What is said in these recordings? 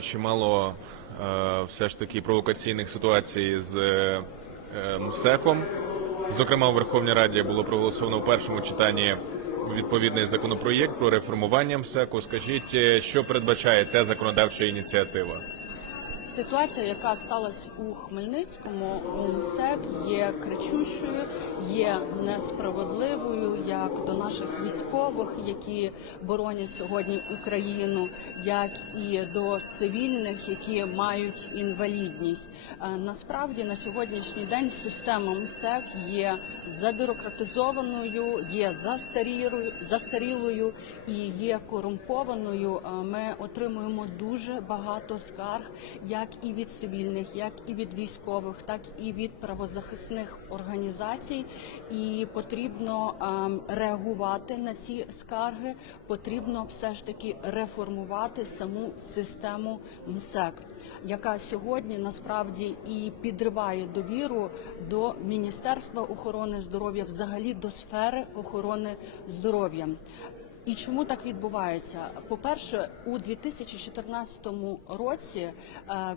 чимало е, все ж таки провокаційних ситуацій з е, МСЕКом. Зокрема, у Верховній Раді було проголосовано в першому читанні відповідний законопроєкт про реформування МСЕКу. Скажіть, е, що передбачає ця законодавча ініціатива? Ситуація, яка сталася у Хмельницькому, у є кричущою, є несправедливою як до наших військових, які боронять сьогодні Україну, як і до цивільних, які мають інвалідність. Е, Насправді на сьогоднішній день система МСЕК є забюрократизованою, є застарілою, застарілою і є корумпованою. Е, Ми отримуємо дуже багато скарг, як і від цивільних, як і від військових, так і від правозахисних організацій. І потрібно ем, реагувати на ці скарги. Потрібно все ж таки реформувати саму систему МСЕК, яка сьогодні насправді і підриває довіру до Міністерства охорони здоров'я, взагалі до сфери охорони здоров'я. І чому так відбувається? По-перше, у 2014 році е,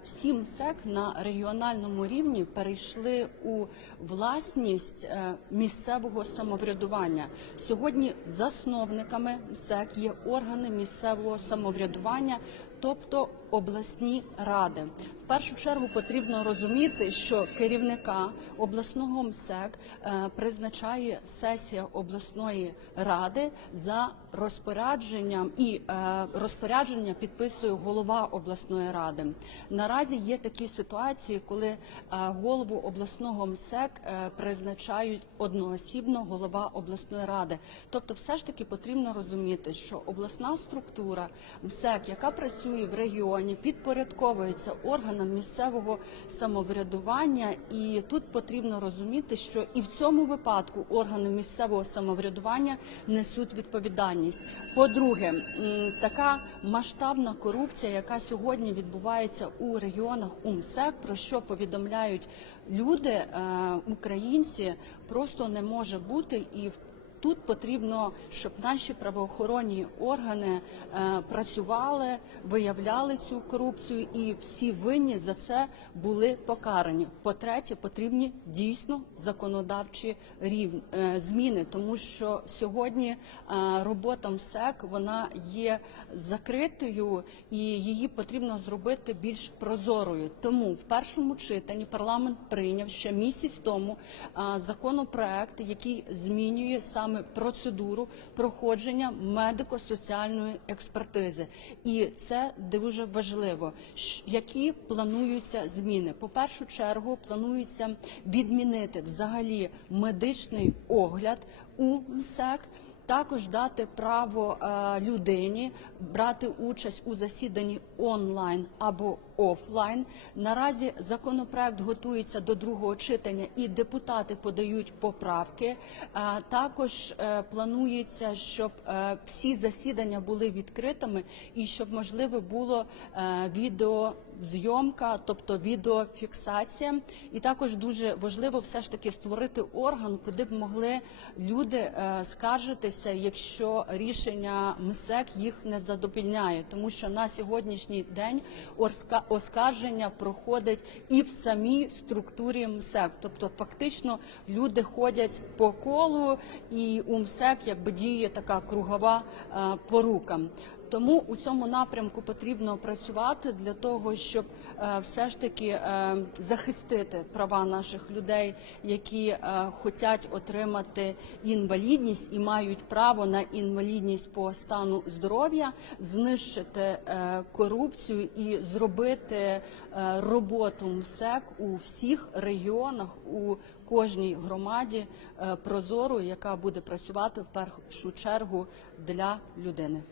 всі МСЕК на регіональному рівні перейшли у власність е, місцевого самоврядування. Сьогодні засновниками МСЕК є органи місцевого самоврядування, тобто обласні ради. В першу чергу потрібно розуміти, що керівника обласного МСЕК е, призначає сесія обласної ради за розпорядженням і е, розпорядження підписує голова обласної ради. Наразі є такі ситуації, коли е, голову обласного МСЕК призначають одноосібно голова обласної ради. Тобто, все ж таки потрібно розуміти, що обласна структура МСЕК, яка працює в регіоні, підпорядковується органам місцевого самоврядування, і тут потрібно розуміти, що і в цьому випадку органи місцевого самоврядування несуть відповідальність. По-друге, така масштабна корупція, яка сьогодні відбувається у регіонах УМСЕК, про що повідомляють люди, е, українці, просто не може бути і в Тут потрібно, щоб наші правоохоронні органи е, працювали, виявляли цю корупцію, і всі винні за це були покарані. По-третє, потрібні дійсно законодавчі рів... е, зміни, тому що сьогодні е, робота МСЕК вона є закритою і її потрібно зробити більш прозорою. Тому в першому читанні парламент прийняв ще місяць тому законопроект, який змінює саме процедуру проходження медико-соціальної експертизи, і це дуже важливо. Які плануються зміни? По першу чергу планується відмінити взагалі медичний огляд у МСЕК. Також дати право е, людині брати участь у засіданні онлайн або офлайн. Наразі законопроект готується до другого читання, і депутати подають поправки. Е, також е, планується, щоб е, всі засідання були відкритими і щоб можливо було е, відео. Зйомка, тобто відеофіксація, і також дуже важливо все ж таки створити орган, куди б могли люди скаржитися, якщо рішення МСЕК їх не задовільняє, тому що на сьогоднішній день оскарження проходить і в самій структурі МСЕК, тобто фактично люди ходять по колу, і у МСЕК якби діє така кругова е, порука. Тому у цьому напрямку потрібно працювати для того, щоб е, все ж таки е, захистити права наших людей, які е, хочуть отримати інвалідність і мають право на інвалідність по стану здоров'я, знищити корупцію і зробити роботу МСЕК у всіх регіонах у кожній громаді прозорою, яка буде працювати в першу чергу для людини.